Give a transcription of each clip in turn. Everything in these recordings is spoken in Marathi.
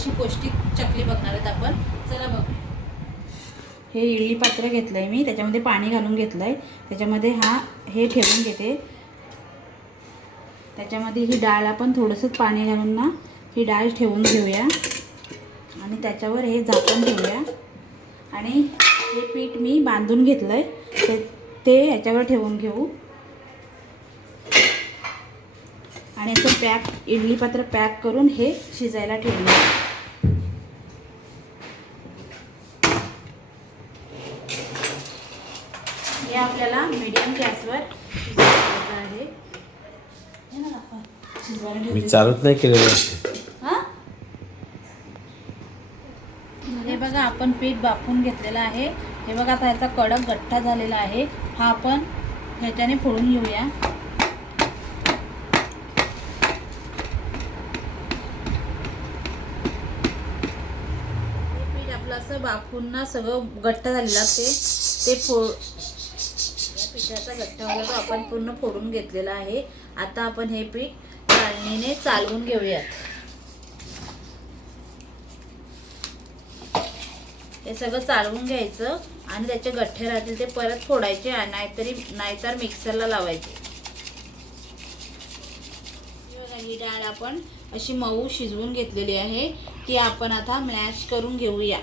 अशी पौष्टिक चकली बघणार आहेत आपण. चला बघ. हे इडली पात्र घेतलं आहे मी. त्याच्यामध्ये पाणी घालून घेतलं आहे त्याच्यामध्ये हा हे ठेवून घेते. त्याच्यामध्ये ही डाळ आपण थोडंसंच पाणी घालून ना ही डाळ ठेवून घेऊया. आणि त्याच्यावर हे झाकून ठेवूया. आणि हे पीठ मी बांधून घेतलं आहे ते ते याच्यावर ठेवून घेऊ. आणि असं पॅक इडली पात्र पॅक करून हे शिजायला ठेवूया. हे आपल्याला मीडियम गॅसवर शिजवायचं आहे हे ना दाखवा. शिजवायला मी ठेवलेलं. नाही केलेलं हा? हे बघा आपण पीठ बाफून घेतलेलं आहे हे बघा आता ह्याचा कडक गठ्ठा झालेला आहे हा आपण ह्याच्याने फोडून घेऊया हे पीठ आपलं असं बाफून ना सगळं गठ्ठ झालेलं ते ते फो पिठाचा गठ्ठा होता तो आपण पूर्ण फोडून घेतलेला आहे आता आपण हे पीठ चाळणीने चालवून घेऊयात. हे सगळं चालवून घ्यायचं आणि त्याचे गठ्ठे राहतील ते परत फोडायचे आणि नाहीतरी नाहीतर मिक्सरला लावायचे. ही ही डाळ आपण अशी मऊ शिजवून घेतलेली आहे ती आपण आता मॅश करून घेऊया.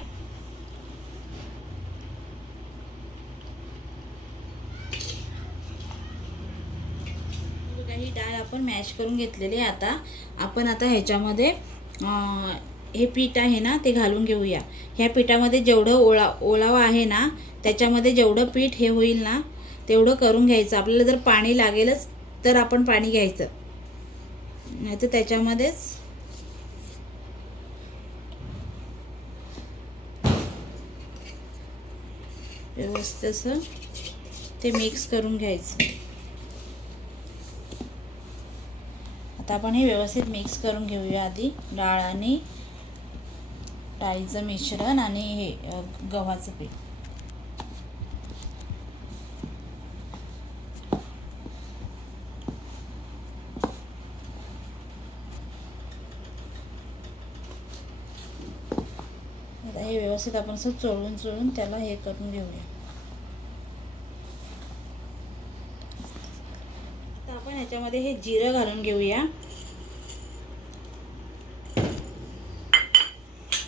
बघा, आपण मॅश करून घेतलेले आता. आपण आता ह्याच्यामध्ये हे पीठ आहे ना ते घालून घेऊया. ह्या पिठामध्ये जेवढं ओळा ओलावा आहे ना त्याच्यामध्ये जेवढं पीठ हे होईल ना तेवढं करून घ्यायचं. आपल्याला जर पाणी लागेलच तर आपण पाणी घ्यायचं. नाही तर त्याच्यामध्येच व्यवस्थित असं ते मिक्स करून घ्यायचं. आता आपण हे व्यवस्थित मिक्स करून घेऊया आधी. डाळ आणि डाळीचं मिश्रण आणि हे गव्हाचं पीठ. आता हे व्यवस्थित आपण असं चोळून चोळून त्याला हे करून घेऊया आता आपण ह्याच्यामध्ये हे जिरं घालून घेऊया.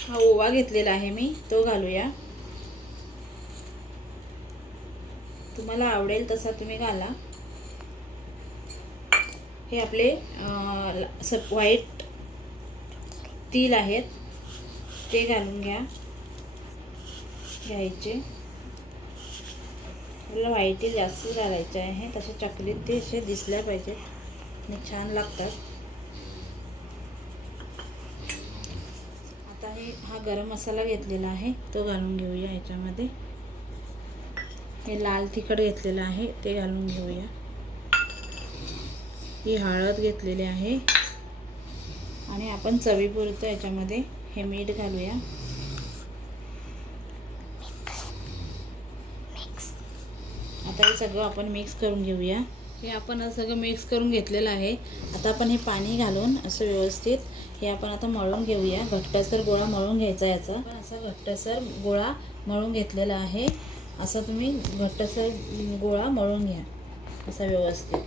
हा ओवा घेतलेला आहे मी तो घालूया. तुम्हाला आवडेल तसा तुम्ही घाला. हे आपले सप व्हाईट तील आहेत ते घालून घ्या. घ्यायचे. आपल्याला व्हाईटी जास्त घालायचे आहे. तसे चकलीत ते असे दिसल्या पाहिजेत. आणि छान लागतात. आता हे हा गरम मसाला घेतलेला आहे. तो घालून घेऊया ह्याच्यामध्ये हे लाल तिखट घेतलेलं आहे. ते घालून घेऊया. ही हळद घेतलेली आहे. आणि आपण चवीपुरतं याच्यामध्ये हे मीठ घालूया. आता हे सगळं आपण मिक्स करून घेऊया. हे आपण सगळं मिक्स करून घेतलेलं आहे. आता आपण हे पाणी घालून असं व्यवस्थित हे आपण आता मळून घेऊया. घट्टसर गोळा मळून घ्यायचा याचा. आपण असा घट्टसर गोळा मळून घेतलेला आहे. असा तुम्ही घट्टसर गोळा मळून घ्या. असा व्यवस्थित.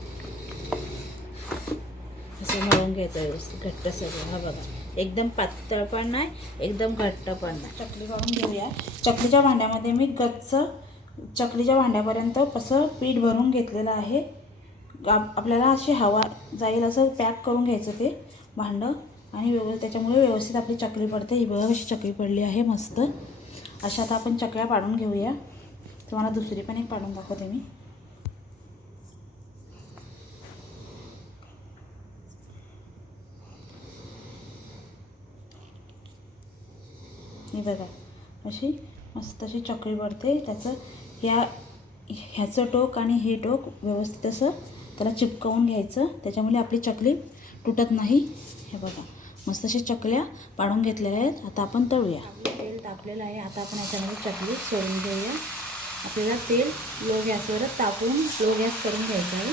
असं मळून घ्यायचं व्यवस्थित. घट्टसर गोळा. हा बघा. एकदम पातळ पण नाही एकदम घट्ट पण नाही. चकली काढून घेऊया. चकलीच्या भांड्यामध्ये मी गच्च चकलीच्या भांड्यापर्यंत कसं पीठ भरून घेतलेलं आहे. आप- आपल्याला अशी हवा जाईल असं पॅक करून घ्यायचं ते भांडं. आणि व्यवस्थित त्याच्यामुळे व्यवस्थित आपली चकली पडते. ही बघा अशी चकली पडली आहे मस्त. अशा आता आपण चकल्या पाडून घेऊया. तुम्हाला दुसरी पण एक पाडून दाखवते मी. हे बघा अशी मस्त अशी चकली पडते. त्याचं या ह्याचं टोक आणि हे टोक व्यवस्थित असं त्याला चिपकवून घ्यायचं. त्याच्यामुळे आपली चकली तुटत नाही. हे बघा मस्त अशा चकल्या पाडून घेतलेल्या आहेत. आता आपण तळूया. तेल टाकलेलं आहे. आता आपण याच्यामध्ये चकली सोडून घेऊया. आपल्याला तेल लो गॅसवरच टाकून लो गॅस करून घ्यायचं आहे.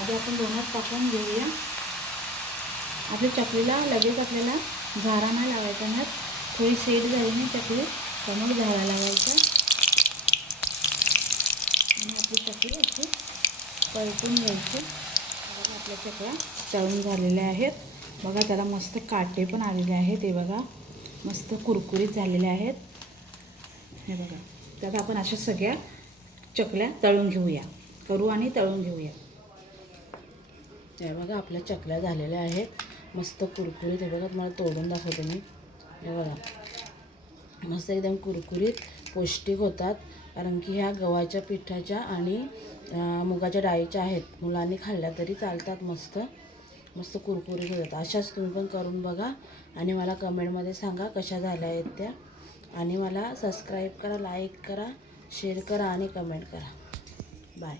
आधी आपण दोनात टाकून घेऊया. आपल्या चकलीला लगेच आपल्याला झारा नाही लावायचा ना. थोडी सेट झाली ना चकली त्यामुळे झारा लावायचा. आणि आपली चकली अशी परतून घ्यायची. बघा आपल्या चकल्या तळून झालेल्या आहेत. बघा त्याला मस्त काटे पण आलेले आहेत. हे बघा मस्त कुरकुरीत झालेले आहेत. हे बघा त्यात आपण अशा सगळ्या चकल्या तळून घेऊया. करू आणि तळून घेऊया. हे बघा आपल्या चकल्या झालेल्या आहेत. मस्त कुरकुरीत हे बघा तुम्हाला तोडून दाखवते मी. हे बघा मस्त एकदम कुरकुरीत पौष्टिक होतात. कारण की ह्या गव्हाच्या पिठाच्या आणि मुगाच्या डाळीच्या आहेत. मुलांनी खाल्ल्या तरी चालतात मस्त. मस्त कुरकुरीत होतात. अशाच तुम्ही पण करून बघा आणि मला कमेंटमध्ये सांगा कशा झाल्या आहेत त्या. आणि मला सबस्क्राईब करा लाईक करा शेअर करा आणि कमेंट करा. बाय.